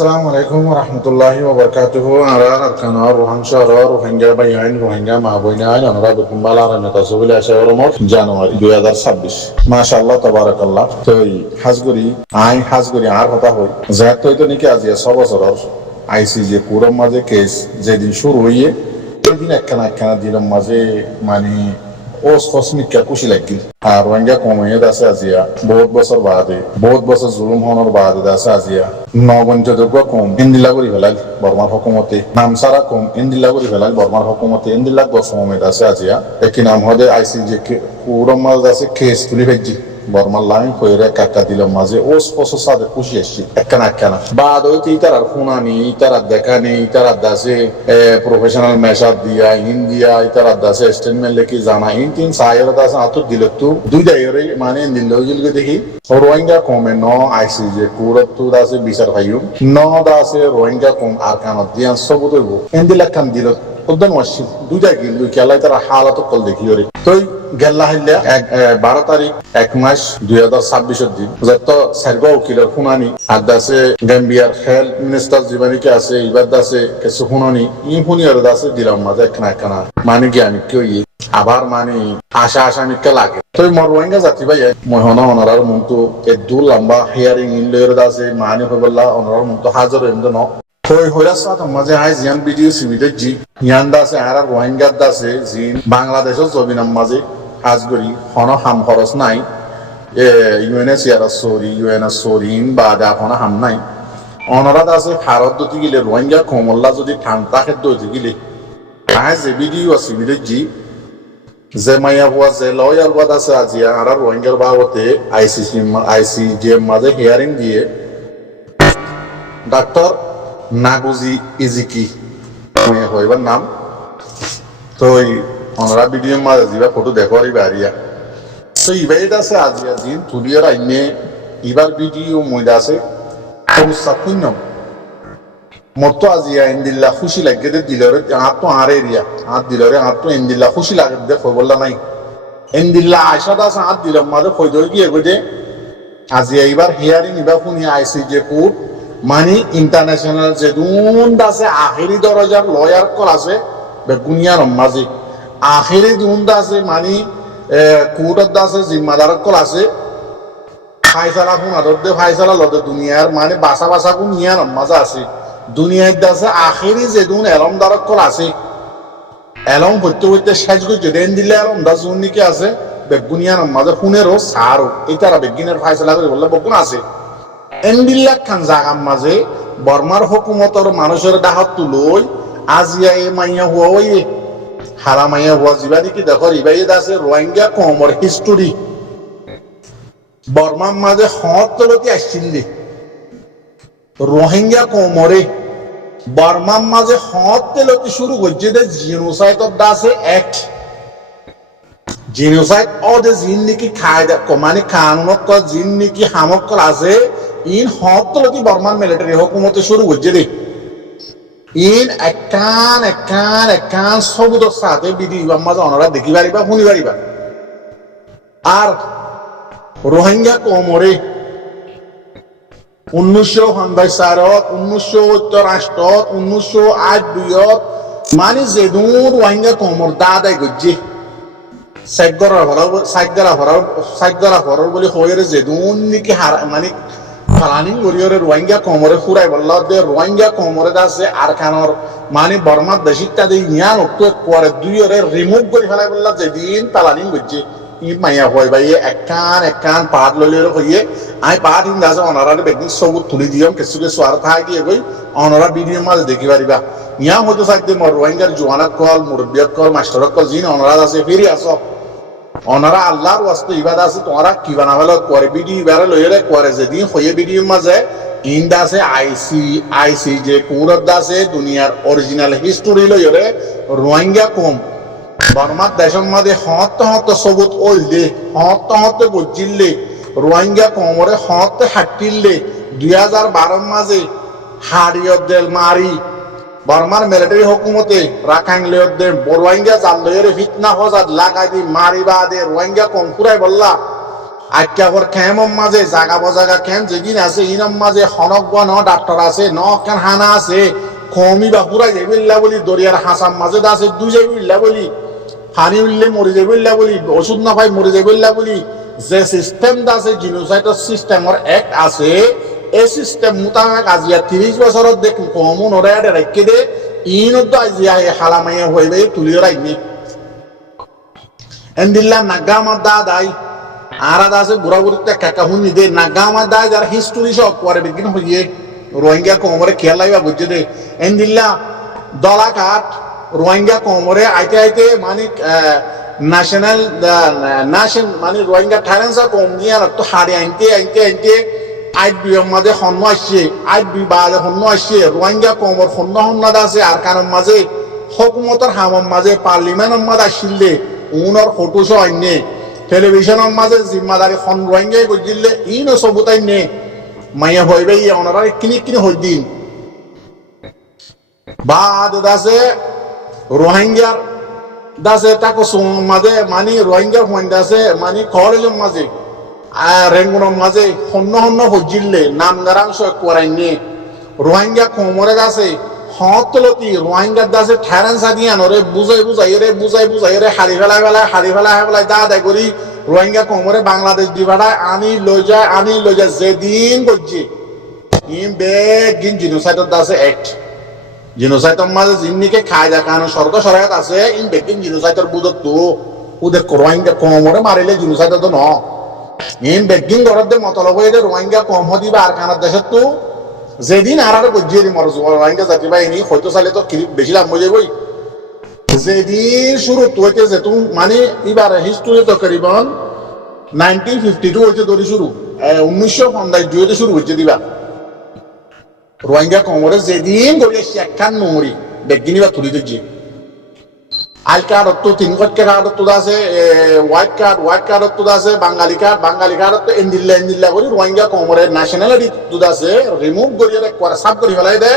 Assalamu alaikum wa rahmatullahi wa barakatuhu. Ara arkana rohangsa rohingya bayan rohingya maboina anara dukumbala rameta subila shawromot January 2026 মাশাআল্লাহ তাবারাকাল্লাহ। তো হাজগুরি আর কথা হই যাত তো নাকি আজ 6 বছর আইসিজে পুরো মাঝে কেস যেদিন শুরু হইয়ে সেদিন একখানা দিনের মাঝে মানে ওস কসমিকা খুশি লাগি আর রোহিঙ্গা কমিয়ে দাসে আজিয়া বহুত বছর জুলুম হওয়ার বাদে দাসে আজিয়া নগঞ্জযোগ্য কম ইন্দিলা করি ফেলাই বর্মার হকুমতে নামসারা কম ইন্দিলা করি ফেলাই বর্মার হকুমতে ইন্দিলা গসমে দাসে আজিয়া একই নাম হদে আইসিজে পুরো মাঝ দাসে কেস তুলি ফেলছি বর্মার লাইন কইরে কাকা দিল মাঝে ওস পশো সাদে খুশি আসছি একখানা বাদ হইতে ইতার আর ফোনানি ইতার আর দেখানি ইতার আর দাসে প্রফেশনাল মেশাদ দিয়া ইন্ডিয়া ইতার আর দাসে স্টেটমেন্ট লেখি জানা তিন সায়ের দাসে আতো দিল তো দুইটা এরে মানে দিল জিলকে দেখি রোহিঙ্গা কমে ন আইসিজে কুরত তো দাসে বিচার ভাইও ন দাসে রোহিঙ্গা কম আর কানত দিয়ান সব দইব এন্দিলা কান দিল উদ্যান ওয়াসি দুইটা গিল কেলাই তার হালত কল দেখি ওরে তো গেল্লা হইলা 12 তারিখ 1 মাস 2026 দিন যত সার্বা উকিলের শুনানি আর দাসে গাম্বিয়ার হেলথ মিনিস্টার জীবনীকে আছে ইবাদ দাসে কিছু শুনানি শুনিয়ার দাসে দিলাম মাঝে একখানা মানে কি আমি কই আবার মানে আশা মিক্কা লাগে তো রোহিঙ্গা জাতি ভাই মহনা অনারার মতো এদু লম্বা হিয়ারিং ইনলের দাসে মানে হইবল্লা অনারার মতো হাজার এমন Thôi hora saat maze hai zian video sivide ji yanda se ara rohingya da se zin Bangladesh jobinam maze azgori hono ham horos nai UNHCR sorry in bada hono ham nai onora da se bharat doti gile rohingya komolla jodi thanta khet doti gile hai je video sivide ji যে মাইয়া হওয়া যে lawyer বাদ আছে আজিয়া ara rohingya বাবতে ICJ মাঝে hearing দিয়ে doctor নাগুজি ইজিকি হইবার নাম তো অনরা ভিডিও মাঝে যা ফটো দেখোয়ারি বাড়িয়া তো ইবাইদ আছে আজিয়া দিন তুলিয়ার আইনে ইবার ভিডিও মইদা আছে সমস্যা শূন্য মতো আজিয়া ইন্দিল্লা খুশি লাগে দে দিলরে আত তো আরে এরিয়া আত দিলরে আত তো ইন্দিল্লা খুশি লাগে দে কইবল্লা নাই ইন্দিল্লা আয়সা দাস আত দিলম মাঝে কই দই গিয়ে কই দে আজিয়া ইবার হিয়ারিং ইবা শুনি আইসিজে কোর্ট মানে ইন্টারন্যাশনাল যে দুন আছে আখেরি দরজার লয়ার কল আছে বেগুনিয়ার মাঝে আখেরি দুন আছে মানে কোর্টত আছে জিম্মাদার কল আছে ফাইসালা কোন আদর ফাইসালা লদে দুনিয়ার মানে বাসা কোন নিয়ার মাঝে আছে দুনিয়ার দাসে আখেরি যে দুন এলমদার কল আছে এলম হইতে শেষ করছে দেন দিলে এলম দা জুন নিকে আছে বেগুনিয়ার মাঝে খুনেরও সারও এটারা বেগিনের ফাইসালা করে বললে বকুন আছে এন্ডিল্লা খান জাগাম মাঝে বর্মার হুকুমতর মানুষের ডাহাত তুলই আজিয়া এ মাইয়া হুয়া ওই হারা মাইয়া হুয়া জিবাদি কি দেখো ইবাই আছে রোহিঙ্গা কমর হিস্টোরি বর্মার মাঝে হত তলতি আসছিলি রোহিঙ্গা কমরে বর্মার মাঝে হত তেলতি শুরু করছে যে জিনোসাইড অফ দাসে অ্যাক্ট জিনোসাইড অ যে জিন নাকি খায় মানে কানুনত জিন নাকি হামক আছে ইন হতলতি বর্মান মিলিটারি হুকুমতে শুরু হচ্ছে রে ইন একান সবুদর সাথে বিধি মাঝে অনরা দেখি পারিবা শুনি পারিবা আর রোহিঙ্গা কমরে 1947 1978 1982 মানে যেদুন রোহিঙ্গা কমর দাদাই গজ্জে সাইগরা হরর বলে হয়ে যেদুন নাকি মানে প্লানিং করিওরে রোহিঙ্গা কমরে ফুরাই বলল দে রোহিঙ্গা কমরে আছে আর কানর মানে বর্মা দেশিকটা দিয়ে নিয়ান একটু পরে দুইরে রিমুভ করে ফেলাই বলল যেদিন প্লানিং করছে ই মাইয়া হয় ভাই একান পাহাড় লইলে হইয়ে আই পাহাড় ইন দাসে অনারারে বেদিন সব তুলি দিয়ম কিছু আর থাই গিয়ে গই অনরা ভিডিও মাঝে দেখি পারিবা ইয়া হয়তো সাইতে মর রোহিঙ্গার জোয়ানাত কল মুরব্বিয়ত কল মাস্টার কল জিন অনরা আছে ফিরি আসো অনারা আল্লাহর ওয়াস্তে ইবাদত আছে তোমরা কি বানাবেল করে ভিডিও বেরে লইরে করে যেদিন হইয়ে ভিডিও মাঝে ইন্দা আছে আইসিজে কোরত আছে দুনিয়ার অরিজিনাল হিস্টোরি লইরে রোহিঙ্গা কম বর্মার দেশের মাঝে হত সবুত ওইলে হত গজিলে রোহিঙ্গা কমরে হাটিলে 2012 মাঝে হারিয়ত দেল মারি বর্মার মিলিটারি হুকুমতে রাখাইন লেয়দে রোহিঙ্গা জাল লইরে ফিতনা হজাদ লাগাই দি মারিবা দে রোহিঙ্গা কম ফুরাই বললা আজ্ঞাবর খেমম মাঝে জাগা বজাগা খেম যেদিন আছে ইনম মাঝে হনজ্ঞ ন ডাক্তার আছে ন কেন হানা আছে কমি বা পুরা যাবিল্লা বলি দরিয়ার হাসাম মাঝে আছে দুই যাবিল্লা বলি পানি উঠলে মরে যাবিল্লা বলি ওষুধ না পাই মরে যাবিল্লা বলি যে সিস্টেম আছে জিনোসাইডার সিস্টেমর অ্যাক্ট আছে এই সিস্টেম মোতাবেক আজিয়া 30 বছরত দেখ কমন ওরা রেখে দে ইনত আজিয়া হালামাইয়া হইবে তুলিয়ে রাখবি এন্দিল্লা নাগা আমার দাদাই আরাদ আছে বুড়াবুড়িতে কাকা হুনি দে নাগা আমার দায় যারা হিস্টোরি সব পরে বিজ্ঞান হইয়ে রোহিঙ্গা কোমরে খেয়ালাইবা বুঝছে দে এন্দিল্লা দলাঘাট রোহিঙ্গা কোমরে আইতে আইতে মানে ন্যাশনাল মানে রোহিঙ্গা ঠারেন্সা কম দিয়ে আর তো হারে আনতে আনতে আনতে আইট বিয়ের মাঝে হন্য আসছে আইট বিবাদে হন্য আসছে রোহিঙ্গা কোমর হন্য হন্নাদ আছে আর কারণ মাঝে হকুমতর হামর মাঝে পার্লিমেন্টের মাঝে আসলে উনর ফটো সহ আইনে টেলিভিশনের মাঝে জিম্মাদারি খন রোহিঙ্গাই বুঝিলে ইনো সবুতাই নে মাইয়া হইবে ইয়ে ওনারা কিনি কিনি হই দিন বাদ দাসে রোহিঙ্গার দাসে তাকে মাঝে মানে রোহিঙ্গার হইন দাসে মানে কলেজের মাঝে রেঙ্গুনের মাঝে হন্য হন্য হজিলে নাম গারাংশ করাইনে রোহিঙ্গা কোমরে দাসে হতলতি রোহিঙ্গার দাসে ঠেরেন্সা দিয়ে আনো রে বুঝাই বুঝাই রে হারি ফেলাই দাদাই করি রোহিঙ্গা কোমরে বাংলাদেশ দিবাড়ায় আনি লই যায় যেদিন করছি ইম বেগিন জিনোসাইডর দাসে অ্যাক্ট জিনোসাইডর মাঝে জিন্নিকে খাই দেখানো সর্গ সরায়ত আছে ইম বেগিন জিনোসাইডর বুঝত তো ওদের রোহিঙ্গা কোমরে মারিলে জিনোসাইডর তো ন ইম বেগিন ঘরত মতলব হয়ে রোহিঙ্গা কম দিবা আর কানার দেশের তো যেদিন আর বুঝিয়ে দিই মরজ রোহিঙ্গা জাতি বাহিনী হয়তো চাইলে তো বেশি লাভ হয়ে যাবই যেদিন শুরু হইতে যে তুমি মানে এবার হিস্টোরি তো করিবন 1952 হইতে ধরে শুরু 1950 শুরু হইতে দিবা রোহিঙ্গা কোমরে যেদিন গড়িয়ে একখান নমরি বেগিনি বা তুলি দিচ্ছি আল কার্ড তো 3 কার্ড তো আছে হোয়াইট কার্ড তো আছে বাঙালি কার্ড তো এন্দিল্লা করে রোহিঙ্গা কোমরে ন্যাশনালিটি দুধ আছে রিমুভ করিয়ে করে সাব করে ফেলাই দে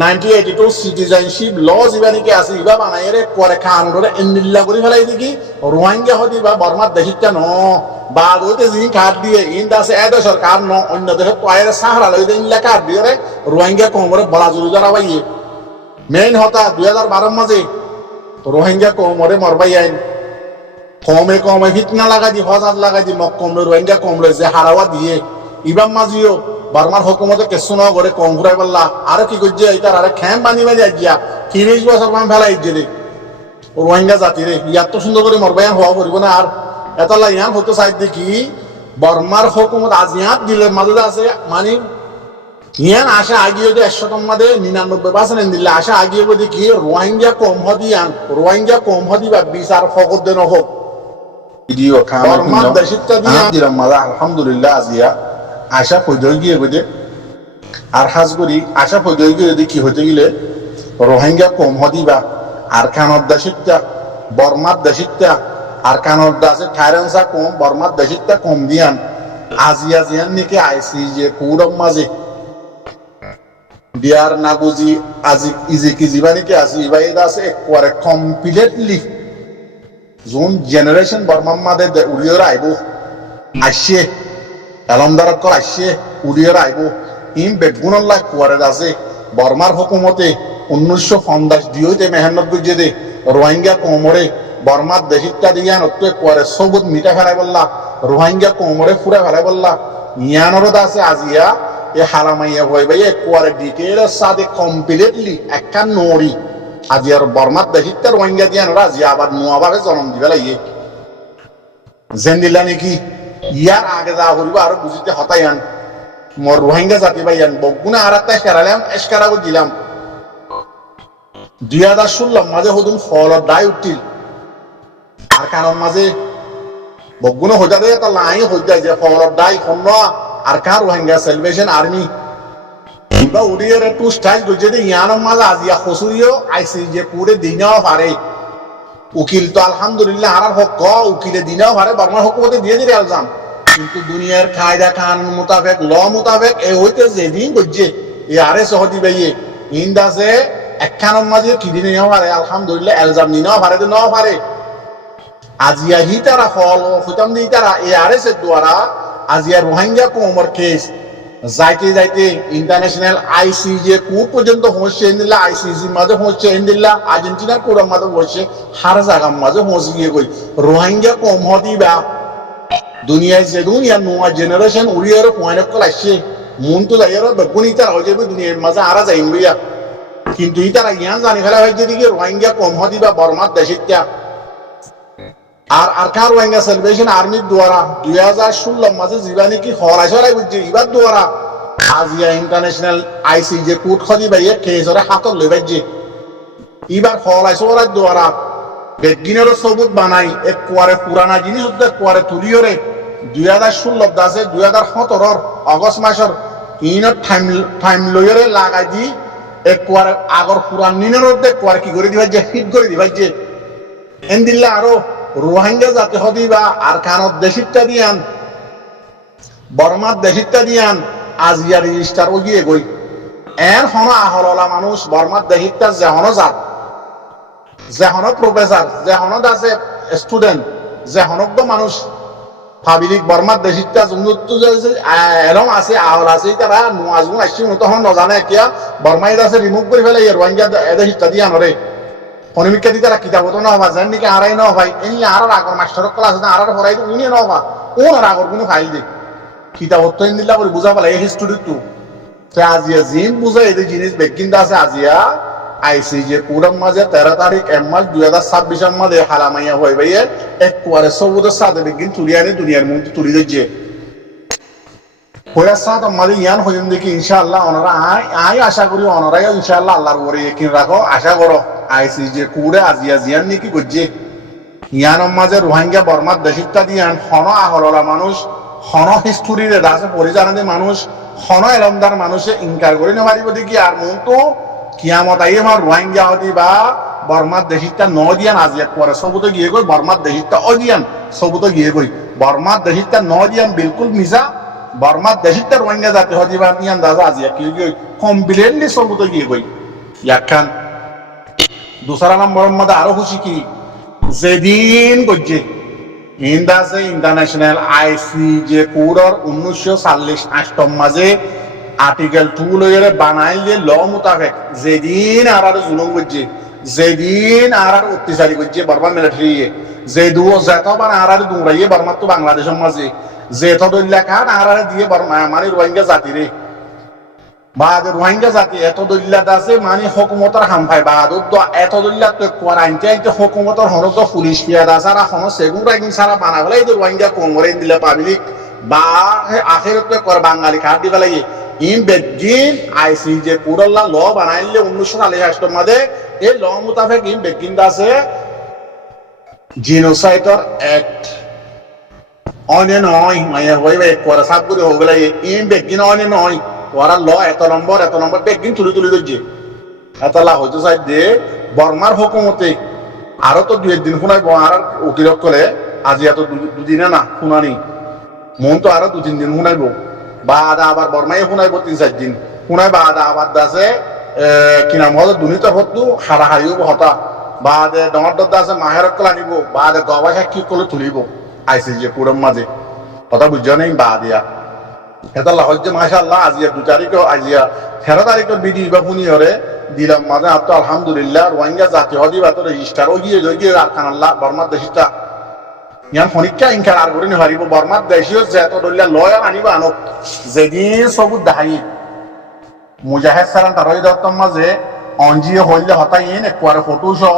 1982 সিটিজেনশিপ ল জীবানিকে আছে ইবা বানাই রে করে খানুরে এন্দিল্লা করে ফেলাই দেখি রোহিঙ্গা হদি বা বর্মার দেশিটা ন বাদ হইতে যিনি কার্ড দিয়ে ইন্দা আছে এদ সরকার ন অন্য দেশে কয়ের সাহারা লই দেন লেখা কার্ড দিয়ে রে রোহিঙ্গা কোমরে বলা জুড়ি যারা বাইয়ে মেইন হতা 2012 মাঝে রোহিঙ্গা কোমরে মরবাই আইন কমে ফিতনা লাগা দি হজাত লাগা দি মক কমলে রোহিঙ্গা কমলে যে হারাওয়া দিয়ে ইবাম মাজিও বার্মার হুকুমতে কেসু ন করে কম ঘুরাই পারলা আর কি করছে এইটার আরে খ্যাম বানি আজিয়া 30 বছর মান ফেলাই ইজ্জে রোহিঙ্গা জাতি রে ইয়াত তো সুন্দর করে মরবাই হওয়া করিব না আর এতলা ইয়ান হতো চাই দেখি বর্মার হুকুমত আজিয়াত দিলে মাঝে আছে মানে ইয়ান আশা আগিয়ে যে 100 মাদে 99% দিলে আশা আগিয়ে দেখি রোহিঙ্গা কম হদিবা বিচার ফকর দেন হোক ভিডিও বর্মার দেশিতা দিয়া দিলাম মাদা আলহামদুলিল্লাহ আজিয়া আশা পয়দই গিয়ে গদে আর হাজগরি আশা পয়দই গিয়ে দেখি হতে গেলে রোহিঙ্গা কম হদিবা আর কানর দেশিতা বর্মার দেশিতা আর কানর দাসে ঠাইরেন্সা কম বর্মার দেশিতা কম দিয়ান আজিয়া জিয়ান নাকি আইসি যে পুরম মাঝে বিয়ার না বুঝি আজি ইজি কি জীবানিকে আসি ইবাইদা আছে একবারে কমপ্লিটলি জোন জেনারেশন বর্মার মাদে উড়িয়ে আইব আসছে এলমদার কর আসছে উড়িয়ে আইব ইম বেগুনের লাগ কুয়ারে আছে বর্মার হুকুমতে 1950 দিয়েতে মেহনত গুজে দে রোহিঙ্গা কোমরে বর্মার দেশিতা দিয়া নত্য কুয়ারে সবুত মিটা ফেলাই বললা রোহিঙ্গা কোমরে ফুরা ফেলাই বললা ইয়ানরদ আছে আজিয়া এ হারামাইয়া হয়ে ভাই কুয়ারে ডিটেলস সাথে কমপ্লিটলি একটা নড়ি আজিয়ার বর্মার দেশিতা রোহিঙ্গা দিয়া নরা আজিয়া আবার নোয়াভাবে জন্ম দিবে লাগিয়ে জেন্দিলা নাকি ইয়ার আগে যা করিব আরো বুঝিতে হতাই আন মোর রোহিঙ্গা জাতি ভাই আন বগুনা আর একটা এসকারা দিলাম 2016 মাঝে হদুন ফলর দায় উঠিল আর কারণ মাঝে বগুনা হইতা দেয় তা লাই হইতা যে ফলর দায় খন্ন আর কার রোহিঙ্গা সেলিব্রেশন আর্মি বা উড়িয়ে টু স্টাইল গজে দে ইয়ানোর মাঝে আজিয়া খসুরিও আইসি যে পুরে দিনাও পারে উকিল তো আলহামদুলিল্লাহ আর হক উকিলে দিনাও পারে বর্মার হুকুমতে দিয়ে দিলে আলজাম কিন্তু দুনিয়ার কায়দা কানুন মোতাবেক ল মোতাবেক এই হইতে যেদিন গজে এই আরে সহদি বাইয়ে ইন্দাসে একখানোর মাঝে কিনে নেওয়া পারে আলহামদুলিল্লাহ এলজাম নিনেও পারে তো নেওয়া পারে আজিয়া হি তারা ফল হইতাম দিই তারা এই আরে সে দ্বারা আজিয়া রোহিঙ্গা কোমর কেস যাইতে যাইতে ইন্টারন্যাশনাল আইসিজে কোর্ট পর্যন্ত পৌঁছে ইন্দিল্লা আইসিজি মাঝে পৌঁছে ইন্দিল্লা আর্জেন্টিনার কোর্টের মাঝে পৌঁছে হার জায়গার মাঝে পৌঁছে গিয়ে গই রোহিঙ্গা কম হদিবা দুনিয়ায় যে দুনিয়া নোয়া জেনারেশন উড়িয়ার পয়েন্ট কল আসছে মন তো যাই বেগুন ইতার হয়ে যাবে দুনিয়ার মাঝে আরা যাইম লইয়া কিন্তু ইতারা ইয়ান জানি ফেলা হয়েছে দিকে রোহিঙ্গা কম হদিবা বর্মার দেশের আর আরকান রোহিঙ্গা সেলিব্রেশন আর্মির দ্বারা 2016 মাঝে জীবানি কি হরাইছরাই বুঝছে এবার দ্বারা আজিয়া ইন্টারন্যাশনাল আইসিজে কোর্ট খদি বাইয়ে কেসরে হাতত লই বাইছে এবার হরাইছরাই দ্বারা বেগিনেরও সবুত বানাই এক কোয়ারে পুরানা জিনিস হতে কোয়ারে তুলিওরে 2016 দাসে 2017 অগস্ট মাসের ইনত টাইম লইরে লাগাই দি এক কোয়ারে আগর পুরান নিনের মধ্যে কোয়ারে কি করে দিবা যে ফিট করে দিবা যে এন্দিল্লা আরো রোহিঙ্গা জাতি হদিবা আর কানত দেশিটা দিয়ান বর্মার দেশিটা দিয়ান আজিয়া রেজিস্টার ও গিয়ে গই এর হন আহরলা মানুষ বর্মার দেশিটা যেহন জাত যেহন প্রফেসর যেহন আছে স্টুডেন্ট যেহনক মানুষ পাবলিক বর্মার দেশিটা জুনুত্তু এরম আছে আহল আছে তারা নোয়াজগুন আসছি তখন নজানে কিয়া বর্মাই আছে রিমুভ করে ফেলে রোহিঙ্গা দেশিটা দিয়ান রে পরিমিকা দিতে কিতাবত না হবা জানি কি আড়াই ন ভাই এই আর আগর মাস্টার ক্লাস না আর হরাই তো উনি ন হবা ওন আর আগর কোনো ফাইল দে কিতাবত তো দিলা করে বুঝা পালা এই হিস্টোরি তো আজিয়া জিন বুঝা এই জিনিস বেকিন্দা আছে আজিয়া আইসিজে পুরম মাঝে 13 তারিখ মাস 2026 এর মাঝে হালামাইয়া হই ভাই এক কোয়ারে সবুদের সাথে বেগিন তুলিয়ানি দুনিয়ার মধ্যে তুলি দিচ্ছে হইয়ার সাথে আমাদের ইয়ান হইম দেখি ইনশাআল্লাহ ওনারা আই আশা করি ওনারাই ইনশাআল্লাহ আল্লাহর উপরে ইকিন রাখো আশা করো আইসিজে কুড়ে আজিয়া জিয়ান নাকি গজ্জে ইয়ানোর মাঝে রোহিঙ্গা বর্মার দেশিটা দিয়ান হন আহরলা মানুষ হন হিস্টোরির রাজে পরিচালনাতে মানুষ হন এলমদার মানুষে ইনকার করে নেওয়ারিব দেখি আর মন তো কিয়ামত আই আমার রোহিঙ্গা হদি বা বর্মার দেশিটা ন দিয়ান আজিয়া পরে সবুতো গিয়ে গই বর্মার দেশিটা অদিয়ান সবুতো গিয়ে গই বর্মার দেশিটা ন দিয়ান বিলকুল মিজা বর্মার দেশিটা রোহিঙ্গা জাতি হদি বা নিয়ান দাজা আজিয়া কি গই কমপ্লিটলি সবুতো গিয়ে গই ইয়াখান दूसरा नंबर मध्य आरो खुशी की जेदिन गज्जे इंदासे इंटरनेशनल आईसीजे कोडर 1948 মাঝে आर्टिकल 2 লইরে বানাইলে ল মোতাবেক যেদিন আরার জুলুম গজ্জে যেদিন আরার অত্যাচারী গজ্জে বর্মা মিলিটারি যেদু যেতবার আরার দুরাইয়ে বর্মা তো বাংলাদেশের মাঝে যেত দল্লা কাট আরার দিয়ে বর্মা মানে রোহিঙ্গা জাতিরে বাদ রোহিঙ্গা জাতি এত দল্লাত আছে মানে হুকুমতের হামফাই বাদ এত দল্লাত তো কোয়ারাইনতে আইতে হুকুমতের হনক পুলিশ পিয়াদ আছে আর হন সেগুন রাইন সারা বানাবলে এই রোহিঙ্গা কোমরে দিলে পাবলিক বা আখেরতে কর বাঙালি কাট দিবে লাগে ইন বেগিন আইসিজে পুরল্লা ল বানাইলে 1948 মাঝে এই ল মোতাবেক ইন বেগিন আছে জিনোসাইডর অ্যাক্ট অনে নয় মানে হইবে করে সাব করে হবে লাগে ইন বেগিন অনে নয় ওরা ল এত নম্বর বেগিন তুলি দিচ্ছে এতলা হয়তো চাই দে বর্মার হুকুমতে আরো তো 2 দিন শুনাইব আর উকিলক কলে আজি এত দুদিনে না শুনানি মন তো আরো 2-3 দিন শুনাইব বাদ আবার বর্মাই শুনাইব 3-4 দিন শুনাই বাদ আবার দাসে কি নাম হল দুনিত হতো হারাহারিও হতা বাদ ডর দাসে মাহের কল আনিব বাদ গবা কি কলে তুলিব আইসিজে পুরম মাঝে কথা বুঝছো নেই বাদ ইয়া এটা হচ্ছে মাশাআল্লাহ আজিয়া 2 তারিখ আজিয়া 13 তারিখের বিধি বা পুনিয়রে দিলাম মাঝে তো আলহামদুলিল্লাহ রোহিঙ্গা জাতি হদি বা তো রেজিস্টার ও গিয়ে রাখান আল্লাহ বর্মার দেশিটা ইয়ান ফনিকা ইনকার আর করে নিহারিব বর্মার দেশীয় যেত দল্লা লয় আনিব আনক যেদিন সবুত দাহাই মুজাহিদ সালান তারই দত্তম মাঝে অনজিয়ে হইলে হতাই এনে কোয়ারে ফটো সহ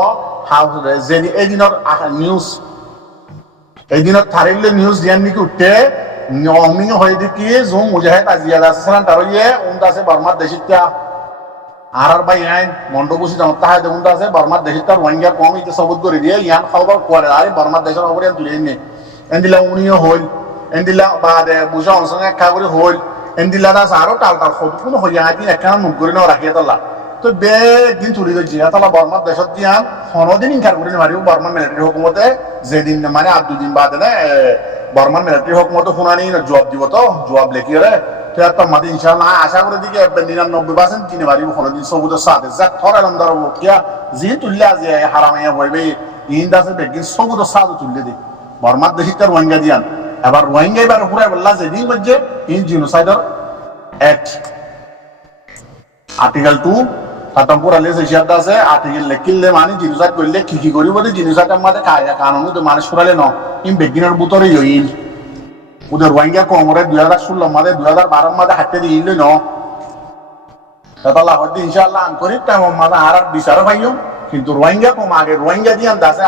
হাউস যেদি এদিনের নিউজ এদিনের থারিলে নিউজ দিয়ান নাকি উঠতে অমিন হয়ে দেখি জুম মুজাহিদ আজিয়াদ আছে সালান তারইয়ে উনটা আছে বর্মার দেশিটা আর ভাই আইন মন্ডবুসি জনতা হয় দেখুন আছে বর্মার দেশিটা রোহিঙ্গা কম ইতে সবুত করে দিয়ে ইয়ান খবর করে আরে বর্মার দেশের খবর তুলে নে এন্দিলা উনিও হইল এন্দিলা বাদে বুঝা অনসনে একা করে হইল এন্দিলা দাস আরো টাল ফটো কোনো হইয়া আইতি একা মুখ করে না রাখিয়া তালা তো বে দিন তুলি দিছি তালা বর্মার দেশত দিয়ান হনদিন ইনকার করে মারিব বর্মার মিলিটারি হুকুমতে যেদিন মানে আর 2 দিন বাদে না বর্মার মিলিটারি হুকুমতে শুনানি জবাব দিব তো জবাব লেখি রে তো মাদি ইনশাআল্লাহ আশা করে দিকে 99% কিনে পারিব কোনদিন সবুজের সাথে যা থর আলম দারব কিয়া জি তুললে আজ হারামাইয়া হইবে ইন দাসে বেগিন সবুজের সাথে তুললে দে বর্মার দেশিকার রোহিঙ্গা দিয়ান এবার রোহিঙ্গা এবার পুরাই বললা যেদিন বলছে ইন জিনোসাইডার অ্যাক্ট আর্টিকেল 2 কাটামপুর আলে সেশিয়াত আছে আর্টিকেল লেখিলে মানে জিনোসাইড করলে কি করিব দে জিনোসাইডের মধ্যে কায়দা কানুন তো মানুষ করালে ন ইন বেগিনার বুতরে ইন ওদের রোহিঙ্গা কমরে 2016 মধ্যে 2012 মধ্যে হাতে দিইল ন তাহলে হয়তো ইনশাআল্লাহ আন করি তেমন মানে আর বিচার পাইও কিন্তু রোহিঙ্গা কম আগে রোহিঙ্গা দিয়ে আছে